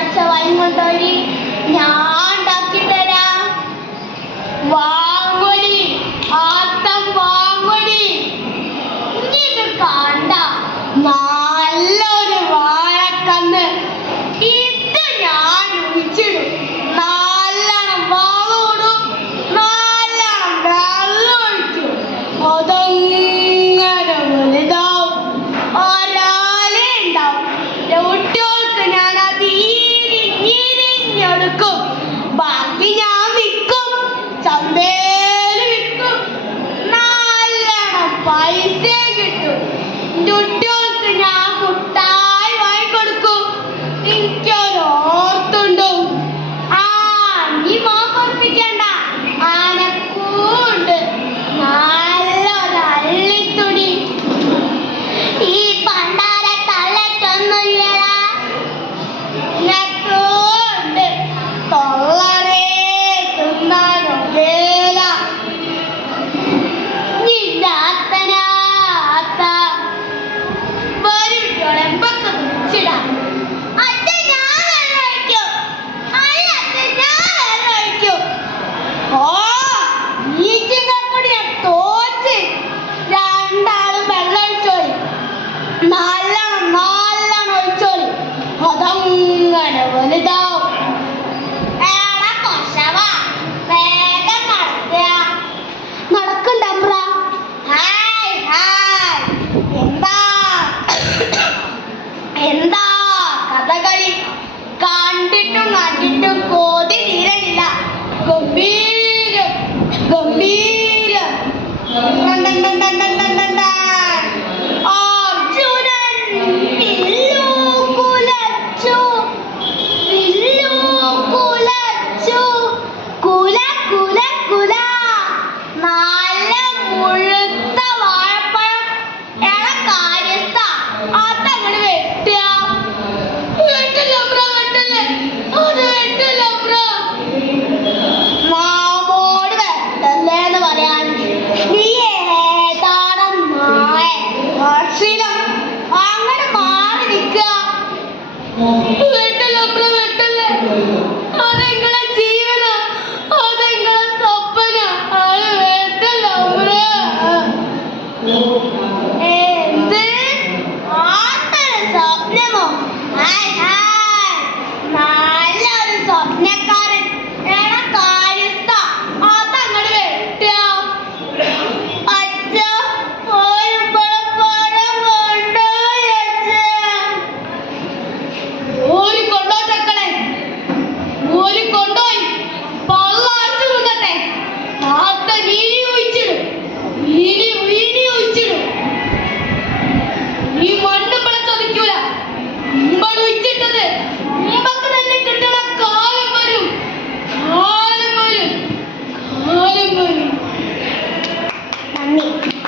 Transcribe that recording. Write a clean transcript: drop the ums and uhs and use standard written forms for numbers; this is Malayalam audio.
പച്ചവായും കൊണ്ടുപോയി ഞാൻ ഉണ്ടാക്കി തരാം. വാങ്ങൊടി, ആട്ടം വാങ്ങൊടി. ഇത് കണ്ട നല്ലൊരു വാഴക്കന്ന്. ഇത് ഞാൻ ഒഴിച്ചിടും. നല്ലോണം വളമിടും, നല്ലോണം വെള്ളം ഒഴിക്കും. അതങ്ങനെ വലുതാവും, ഒരാളെ ഉണ്ടാവും. കുട്ടികൾക്ക് ഞാൻ അത് ഇരിഞ്ഞെടുക്കും. ബാക്കി ഞാൻ വിൽക്കും, ചന്തേല് വിൽക്കും. നല്ലോണം പൈസ കിട്ടും. കുട്ടികൾക്ക് ഞാൻ മുട്ടായി വാങ്ങിക്കൊടുക്കും. എനിക്കൊരു ഓർത്തുണ്ടോ? നീ മോക്കൊടുപ്പിക്കണ്ട, ആനക്കൂണ്ട് നല്ലൊരു അള്ളിത്തുണി. ഈ പണ്ടാര തള്ളറ്റൊന്നുമില്ലടാ, ണ്ട് തൊള്ളറേ തിന്നാനോ വേല. നിന്റെ അത്തനാത്ത വരുട്ടോളെ പക്ക കുടിച്ചിടാം. അച്ഛൻ ഞാൻ വെള്ളം ഒഴിക്കും. അല്ല അച്ഛൻ ഞാൻ വെള്ളം ഒഴിക്കും. ഈറ്റിങ്ങൾക്കൂടി ഞാൻ തോറ്റ്. രണ്ടാളും വെള്ളം ഒഴിച്ചോളി, നല്ലോണം നല്ലോണം ഒഴിച്ചോളി. അതങ്ങനെ വലുതാവും. എടാ കൊശവാ, വേഗം നടക്കുക. നടക്കണ്ടമ്പ്ര. Hi hi. എന്താ എന്താ കഥകളി? കണ്ടിട്ടും കണ്ടിട്ടും കൊതി തീരണില്ല. ഗംഭീരം ഗംഭീരം.